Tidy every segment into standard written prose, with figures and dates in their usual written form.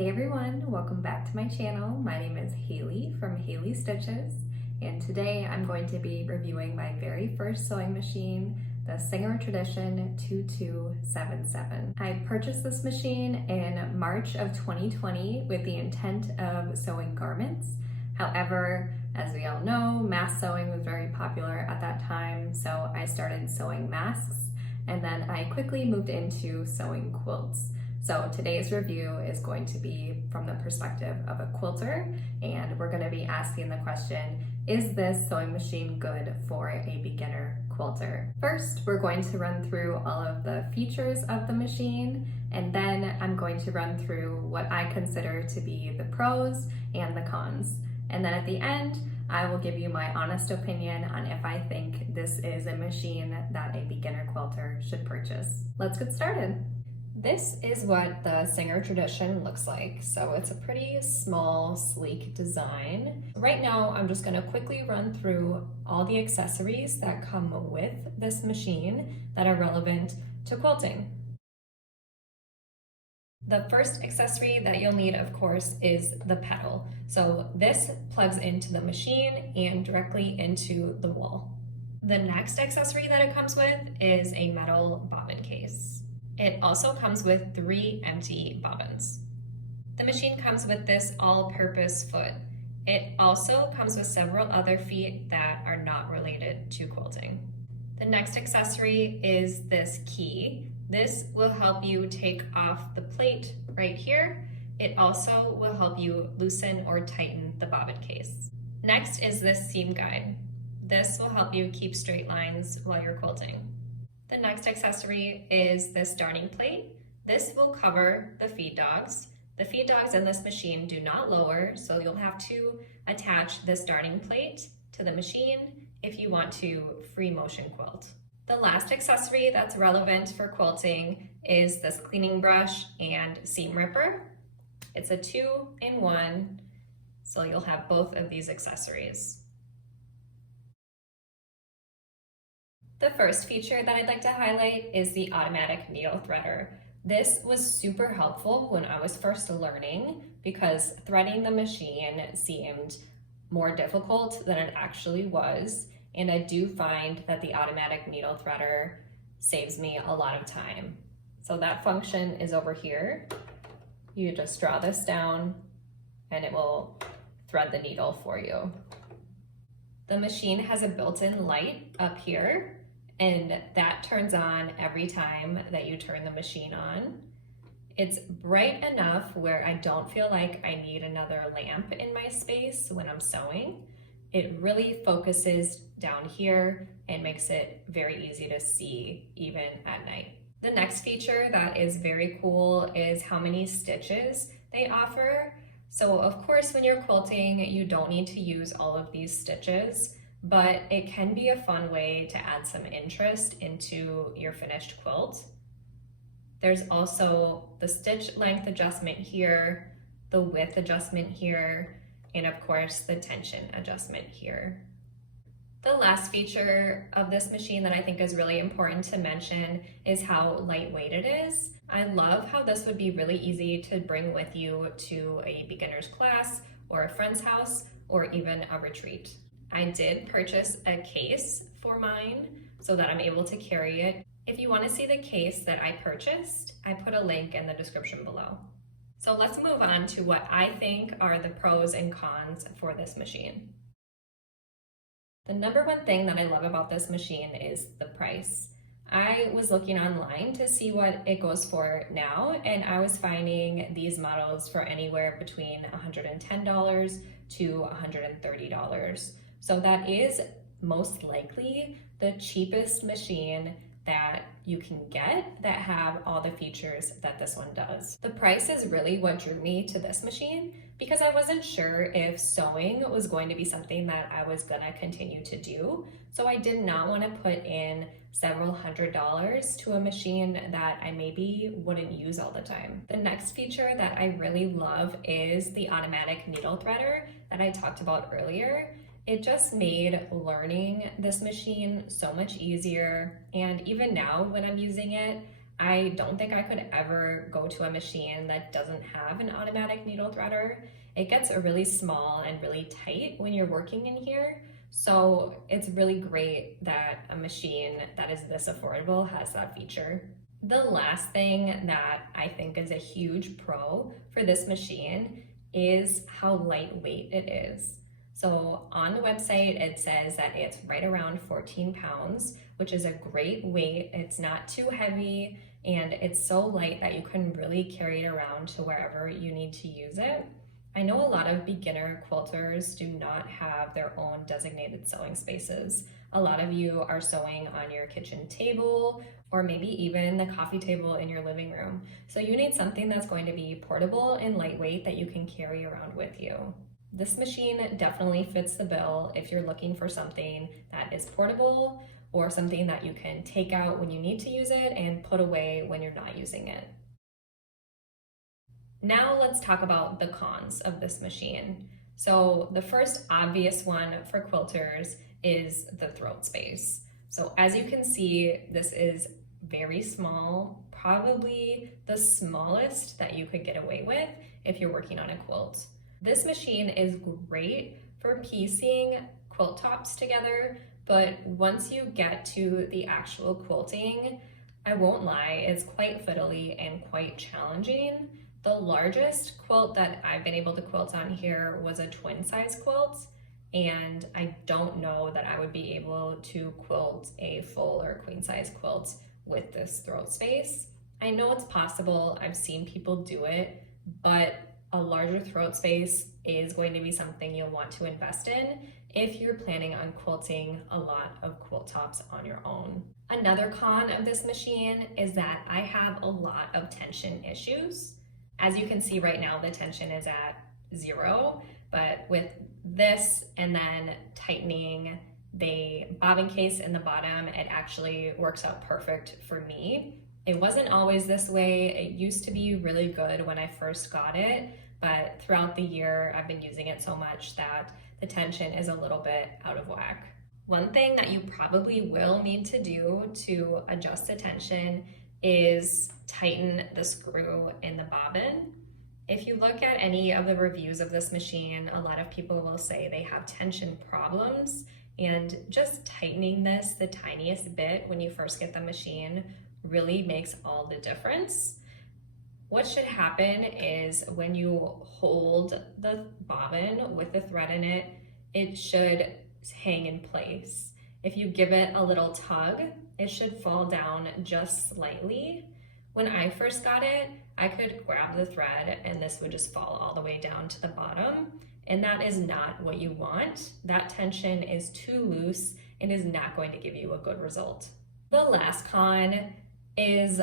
Hey everyone, welcome back to my channel. My name is Haley from Haley Stitches, and today I'm going to be reviewing my very first sewing machine, the Singer Tradition 2277. I purchased this machine in March of 2020 with the intent of sewing garments. However, as we all know, mass sewing was very popular at that time, so I started sewing masks, and then I quickly moved into sewing quilts. So today's review is going to be from the perspective of a quilter, and we're going to be asking the question, is this sewing machine good for a beginner quilter? First, we're going to run through all of the features of the machine, and then I'm going to run through what I consider to be the pros and the cons. And then at the end, I will give you my honest opinion on if I think this is a machine that a beginner quilter should purchase. Let's get started. This is what the Singer Tradition looks like. So it's a pretty small, sleek design. Right now, I'm just gonna quickly run through all the accessories that come with this machine that are relevant to quilting. The first accessory that you'll need, of course, is the pedal. So this plugs into the machine and directly into the wall. The next accessory that it comes with is a metal bobbin case. It also comes with 3 empty bobbins. The machine comes with this all-purpose foot. It also comes with several other feet that are not related to quilting. The next accessory is this key. This will help you take off the plate right here. It also will help you loosen or tighten the bobbin case. Next is this seam guide. This will help you keep straight lines while you're quilting. The next accessory is this darning plate. This will cover the feed dogs. The feed dogs in this machine do not lower, so you'll have to attach this darning plate to the machine if you want to free motion quilt. The last accessory that's relevant for quilting is this cleaning brush and seam ripper. It's a 2-in-1, so you'll have both of these accessories. The first feature that I'd like to highlight is the automatic needle threader. This was super helpful when I was first learning because threading the machine seemed more difficult than it actually was, and I do find that the automatic needle threader saves me a lot of time. So that function is over here. You just draw this down and it will thread the needle for you. The machine has a built-in light up here, and that turns on every time that you turn the machine on. It's bright enough where I don't feel like I need another lamp in my space when I'm sewing. It really focuses down here and makes it very easy to see even at night. The next feature that is very cool is how many stitches they offer. So of course, when you're quilting, you don't need to use all of these stitches, but it can be a fun way to add some interest into your finished quilt. There's also the stitch length adjustment here, the width adjustment here, and of course the tension adjustment here. The last feature of this machine that I think is really important to mention is how lightweight it is. I love how this would be really easy to bring with you to a beginner's class or a friend's house or even a retreat. I did purchase a case for mine so that I'm able to carry it. If you want to see the case that I purchased, I put a link in the description below. So let's move on to what I think are the pros and cons for this machine. The number one thing that I love about this machine is the price. I was looking online to see what it goes for now, and I was finding these models for anywhere between $110 to $130. So that is most likely the cheapest machine that you can get that have all the features that this one does. The price is really what drew me to this machine because I wasn't sure if sewing was going to be something that I was gonna continue to do. So I did not want to put in several $100s to a machine that I maybe wouldn't use all the time. The next feature that I really love is the automatic needle threader that I talked about earlier. It just made learning this machine so much easier, and even now when I'm using it, I don't think I could ever go to a machine that doesn't have an automatic needle threader. It gets really small and really tight when you're working in here. So it's really great that a machine that is this affordable has that feature. The last thing that I think is a huge pro for this machine is how lightweight it is. So on the website, it says that it's right around 14 pounds, which is a great weight. It's not too heavy, and it's so light that you can really carry it around to wherever you need to use it. I know a lot of beginner quilters do not have their own designated sewing spaces. A lot of you are sewing on your kitchen table or maybe even the coffee table in your living room. So you need something that's going to be portable and lightweight that you can carry around with you. This machine definitely fits the bill if you're looking for something that is portable or something that you can take out when you need to use it and put away when you're not using it. Now let's talk about the cons of this machine. So the first obvious one for quilters is the throat space. So as you can see, this is very small, probably the smallest that you could get away with if you're working on a quilt. This machine is great for piecing quilt tops together, but once you get to the actual quilting, I won't lie, it's quite fiddly and quite challenging. The largest quilt that I've been able to quilt on here was a twin size quilt, and I don't know that I would be able to quilt a full or queen size quilt with this throat space. I know it's possible, I've seen people do it, but a larger throat space is going to be something you'll want to invest in if you're planning on quilting a lot of quilt tops on your own. Another con of this machine is that I have a lot of tension issues. As you can see right now, the tension is at 0, but with this and then tightening the bobbin case in the bottom, it actually works out perfect for me. It wasn't always this way. It used to be really good when I first got it, but throughout the year, I've been using it so much that the tension is a little bit out of whack. One thing that you probably will need to do to adjust the tension is tighten the screw in the bobbin. If you look at any of the reviews of this machine, a lot of people will say they have tension problems, and just tightening this the tiniest bit when you first get the machine really makes all the difference. What should happen is when you hold the bobbin with the thread in it, it should hang in place. If you give it a little tug, it should fall down just slightly. When I first got it, I could grab the thread and this would just fall all the way down to the bottom. And that is not what you want. That tension is too loose and is not going to give you a good result. The last con is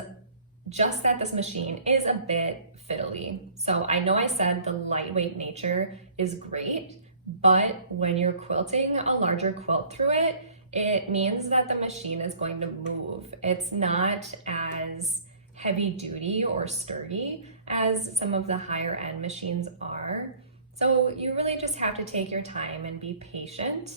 just that this machine is a bit fiddly. So I know I said the lightweight nature is great, but when you're quilting a larger quilt through it, it means that the machine is going to move. It's not as heavy duty or sturdy as some of the higher end machines are. So you really just have to take your time and be patient.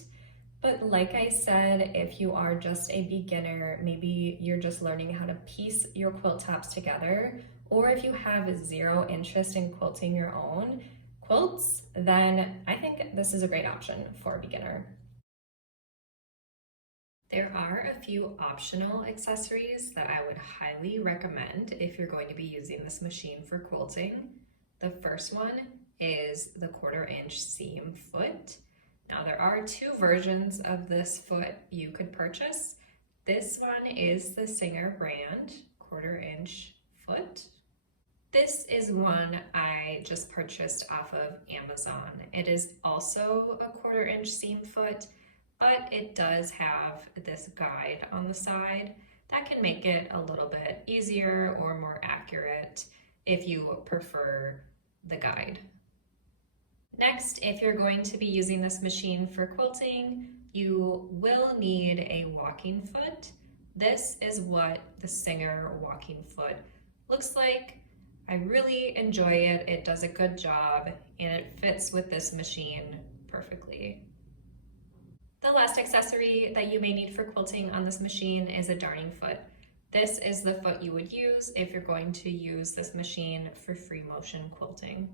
But like I said, if you are just a beginner, maybe you're just learning how to piece your quilt tops together, or if you have zero interest in quilting your own quilts, then I think this is a great option for a beginner. There are a few optional accessories that I would highly recommend if you're going to be using this machine for quilting. The first one is the 1/4 inch seam foot. Now there are two versions of this foot you could purchase. This one is the Singer brand 1/4 inch foot. This is one I just purchased off of Amazon. It is also a 1/4 inch seam foot, but it does have this guide on the side that can make it a little bit easier or more accurate if you prefer the guide. Next, if you're going to be using this machine for quilting, you will need a walking foot. This is what the Singer walking foot looks like. I really enjoy it. It does a good job and it fits with this machine perfectly. The last accessory that you may need for quilting on this machine is a darning foot. This is the foot you would use if you're going to use this machine for free motion quilting.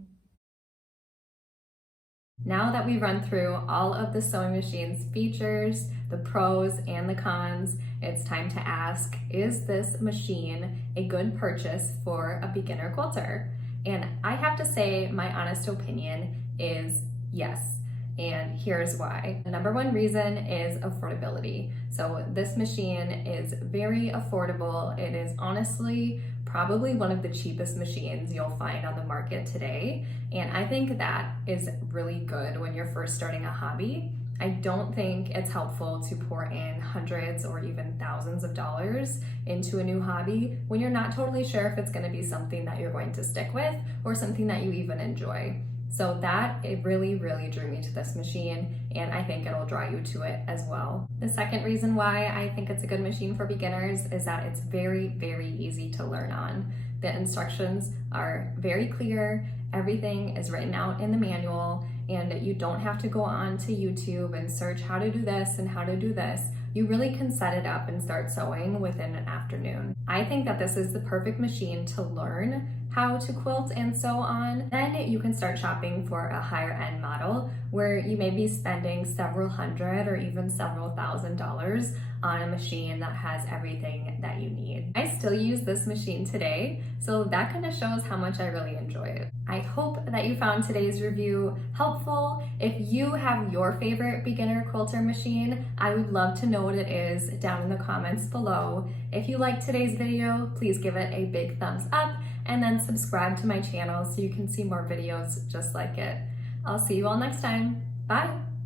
Now that we've run through all of the sewing machine's features, the pros and the cons, it's time to ask, is this machine a good purchase for a beginner quilter? And I have to say, my honest opinion is yes. And here's why. The number one reason is affordability. So this machine is very affordable. It is honestly probably one of the cheapest machines you'll find on the market today. And I think that is really good when you're first starting a hobby. I don't think it's helpful to pour in hundreds or even thousands of dollars into a new hobby when you're not totally sure if it's going to be something that you're going to stick with or something that you even enjoy. So it really drew me to this machine, and I think it'll draw you to it as well. The second reason why I think it's a good machine for beginners is that it's very easy to learn on. The instructions are very clear, everything is written out in the manual, and you don't have to go on to YouTube and search how to do this and how to do this. You really can set it up and start sewing within an afternoon. I think that this is the perfect machine to learn how to quilt and sew on. Then you can start shopping for a higher end model where you may be spending several hundred or even several $1,000s on a machine that has everything that you need. I still use this machine today, so that kind of shows how much I really enjoy it. I hope that you found today's review helpful. If you have your favorite beginner quilter machine, I would love to know what it is down in the comments below. If you liked today's video, please give it a big thumbs up and then subscribe to my channel so you can see more videos just like it. I'll see you all next time. Bye!